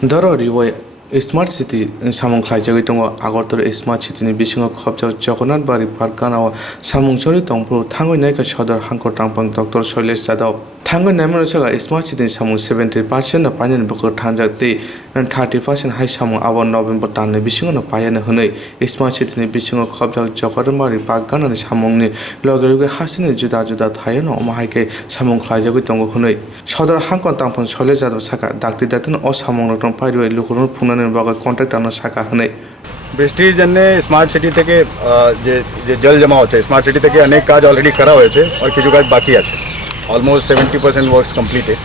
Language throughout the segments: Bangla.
Doro riwai Smart City Samung Tongo Tongo Hangkor Smart Cityni bisingo khopjak Jogonnath Bari Bwkhakno Samung.Cherwi Tangphang Tangwi naika Sodor Hangkor Tangphang Dr. Soilesh Jadab Tangwi naimano chaga Smart City Samung 70% na Paina Bwkhak thangjak 30% hai Samung abo November tanni bisingo na Paina hunai Smart Cityni bisingo khopjak Jogonnath Bari Bwkhakno Samungni loge hasini juda thayo no omahaike Samung Tongo hunai Sodor Hangkor Tangphang Soilesh Jadab saka dakti o Samung rokton pairoi lukurun phunani contract আনা শাখা হনে বৃষ্টির জন্য স্মার্ট সিটি থেকে যে জল জমা হচ্ছে স্মার্ট সিটি থেকে অনেক কাজ অলরেডি করা হয়েছে আর কিছু কাজ বাকি আছে অলমোস্ট 70% ওয়ার্কস কমপ্লিটেড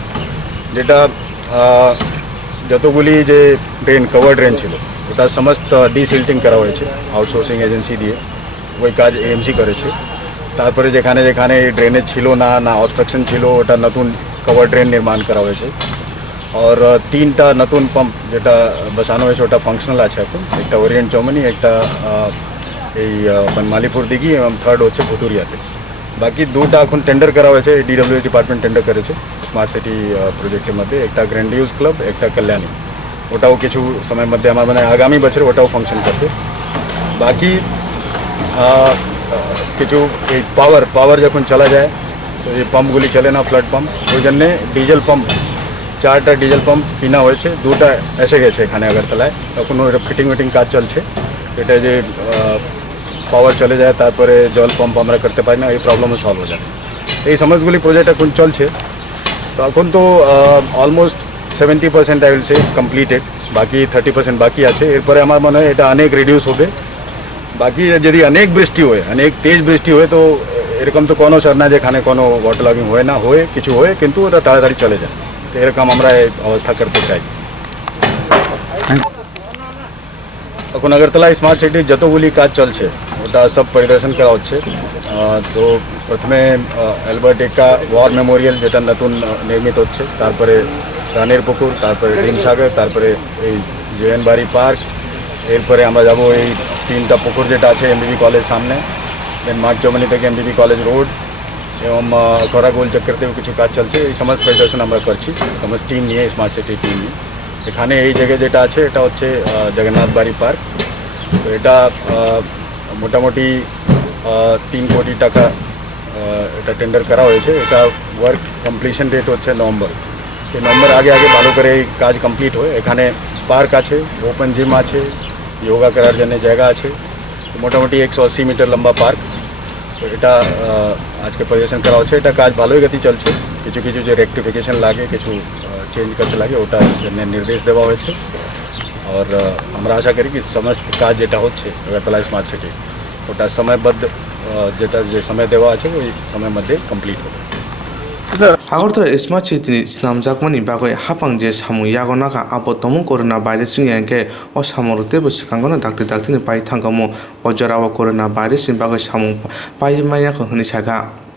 যেটা যতগুলি যে ড্রেন কভার ড্রেন ছিল ওটা সমস্ত ডিসিল্টিং করা হয়েছে আউটসোর্সিং এজেন্সি দিয়ে ওই কাজ এএমসি করেছে তারপরে যেখানে যেখানে ড্রেনেজ ছিল না অবস্ট্রাকশন ছিল ওটা নতুন কভার ড্রেন নির্মাণ করা হয়েছে और 3টা নতুন পাম্প যেটা বসানো হয়েছে ওটা ফাংশনাল আছে এখন একটা ওরিয়েন্ট চৌমনি একটা এই মালিপুর দিঘি এবং থার্ড হচ্ছে ভুতুরিয়াতে বাকি 2টা এখন টেন্ডার করা হয়েছে ডিডব্লিউ ডিপার্টমেন্ট টেন্ডার করেছে স্মার্ট সিটি প্রজেক্টের মধ্যে একটা গ্র্যান্ডিউজ ক্লাব একটা কল্যাণী ওটাও কিছু সময়ের মধ্যে আমার মানে আগামী বছরে ওটাও ফাংশন করবে বাকি কিছু এই পাওয়ার যখন চলা যায় তো এই পাম্পগুলি চলে না ফ্লাড পাম্প ওই জন্যে ডিজেল পাম্প 4টা ডিজেল পাম্প কিনা হয়েছে 2টা এসে গেছে এখানে আগরতলায় তখন ওটা ফিটিং কাজ চলছে এটা যে পাওয়ার চলে যায় তারপরে জল পাম্প আমরা করতে পারি না এই প্রবলেমও সলভ হয়ে যায় এই সমস্তগুলি প্রজেক্ট এখন চলছে তো এখন তো almost 70% I will say completed বাকি 30% বাকি আছে এরপরে আমার মনে হয় এটা অনেক রিডিউস হবে বাকি যদি অনেক বৃষ্টি হয় অনেক তেজ বৃষ্টি হয় তো এরকম তো কোনো সর না যেখানে কোনো ওয়াটার লগিং হয় না হয় কিছু হয় কিন্তু ওটা তাড়াতাড়ি চলে যায় এরকম আমরা এই অবস্থা করতে চাই এখন আগরতলা স্মার্ট সিটি যতগুলি কাজ চলছে ওটা সব পরিদর্শন করা হচ্ছে তো প্রথমে অ্যালবার্ট একা ওয়ার মেমোরিয়াল যেটা নতুন নির্মিত হচ্ছে তারপরে রানের পুকুর তারপরে ডিমসাগর তারপরে এই জেএন বাড়ি পার্ক এরপরে আমরা যাব এই 3টা পুকুর যেটা আছে এমবিবি কলেজ সামনে দেন মার্গ চৌমনি থেকে এমবিবি কলেজ রোড এবং খরা গোল চক্করতেও কিছু কাজ চলছে এই সমস্ত পরিদর্শন আমরা করছি সমস্ত টিম নিয়ে স্মার্ট সিটি টিম নিয়ে এখানে এই জায়গায় যেটা আছে এটা হচ্ছে জগন্নাথ বাড়ি পার্ক তো এটা মোটামুটি 3 কোটি টাকা এটা টেন্ডার করা হয়েছে এটা ওয়ার্ক কমপ্লিশন ডেট হচ্ছে নভেম্বর তো নভেম্বর আগে ভালো করে এই কাজ কমপ্লিট হয় এখানে পার্ক আছে ওপেন জিম আছে যোগা করার জন্য জায়গা আছে মোটামুটি 180 মিটার লম্বা পার্ক তো এটা আজকে পরিদর্শন করা হচ্ছে এটা কাজ ভালোই গতি চলছে কিছু যে রেক্টিফিকেশন লাগে কিছু চেঞ্জ করতে লাগে ওটা নির্দেশ দেওয়া হয়েছে আর আমরা আশা করি কি সমস্ত কাজ যেটা হচ্ছে আগরতলা স্মার্ট সিটি ওটা সময়বদ্ধ যেটা যে সময় দেওয়া আছে ওই সময়ের মধ্যে কমপ্লিট হবে Hangkor Smart City Snam Jakmani Bagoi Hapang je Samung Yagonaka Apo Tomu Corona Virus Yanke o Samorote Buskangona Dakti Pai Tangamo o Jorawa Corona Virus in Bagoi Samung Pai Maya Hunisaga.